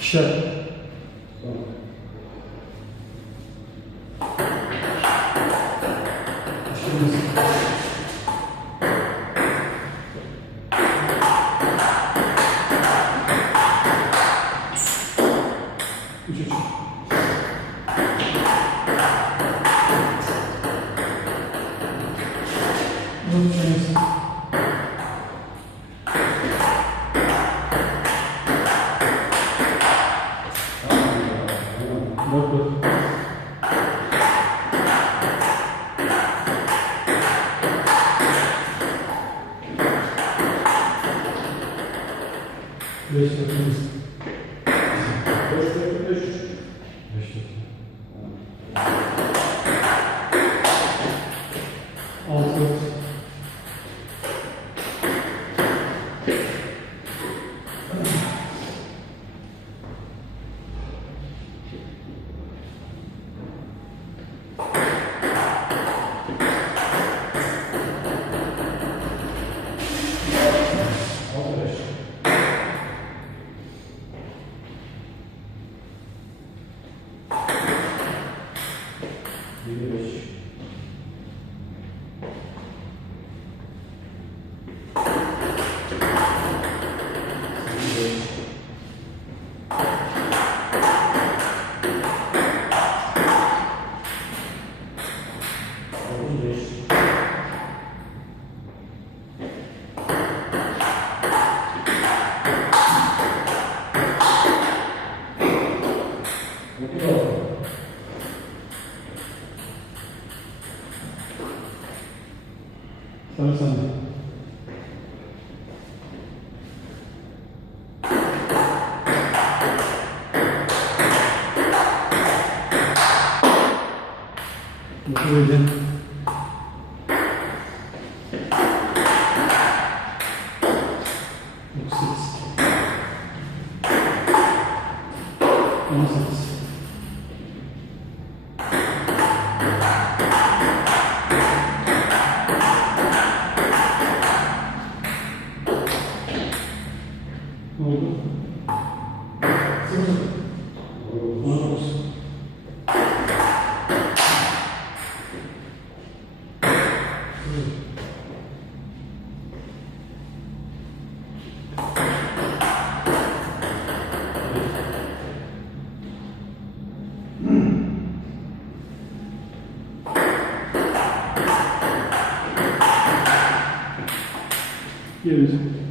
Sure. pouco Krishna, please. Yedi 이걸 이제 Hughes.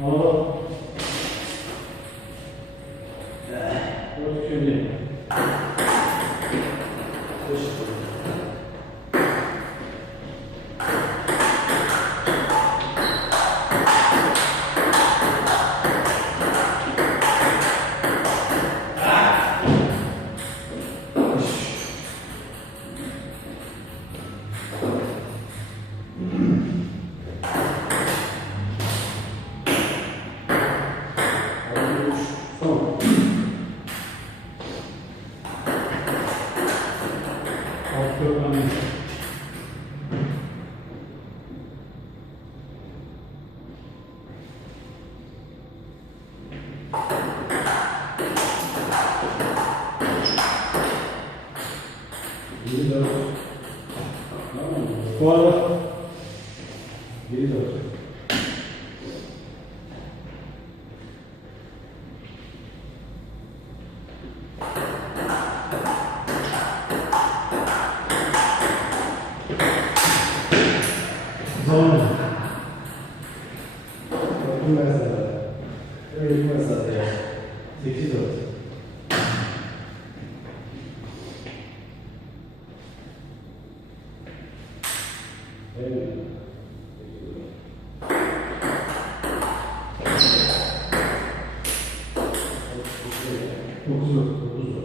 어. 네. 그렇죠. Vida. Escola. Vida. Zona. Começa. Dokuz yok, dokuz yok.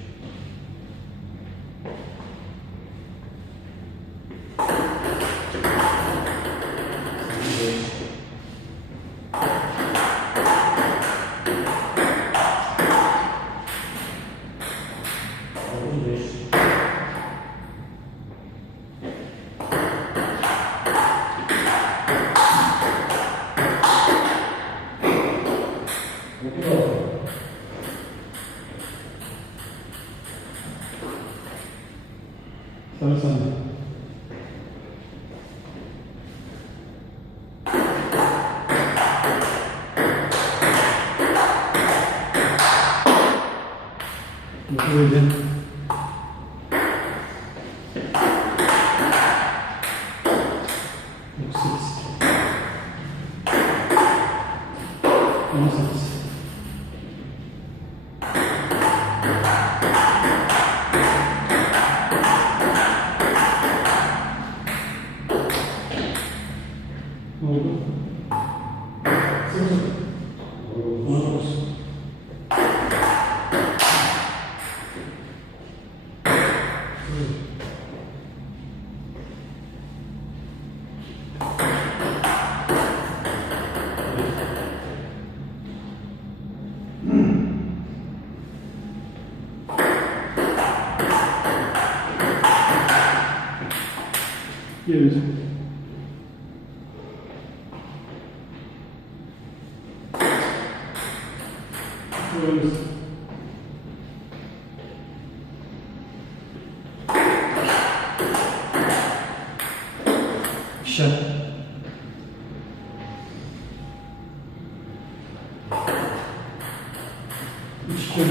Incrível, né? Thank you. Evet. Evet. İkişer. İkişer.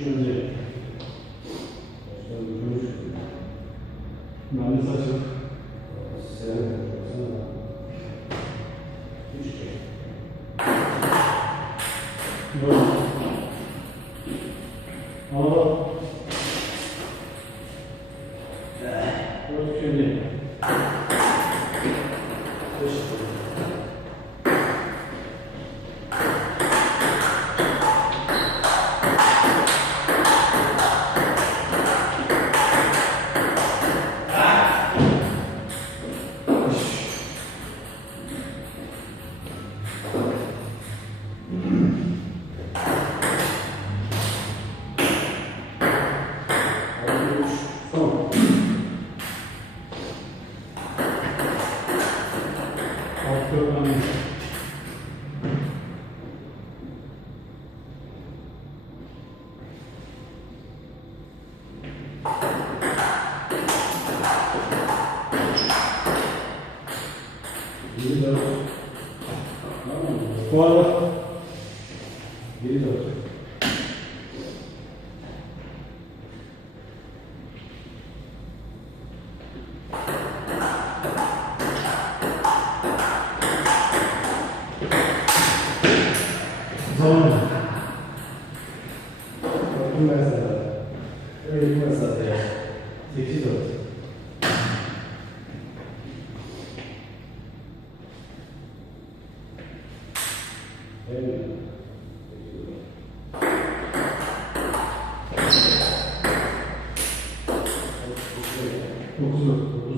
Üçgenli. Şimdi Vida. Escola. Vida. Vamos Eu Vamos começar Vamos ter. Você acredita? 我不需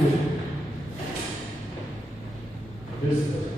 you. This uh,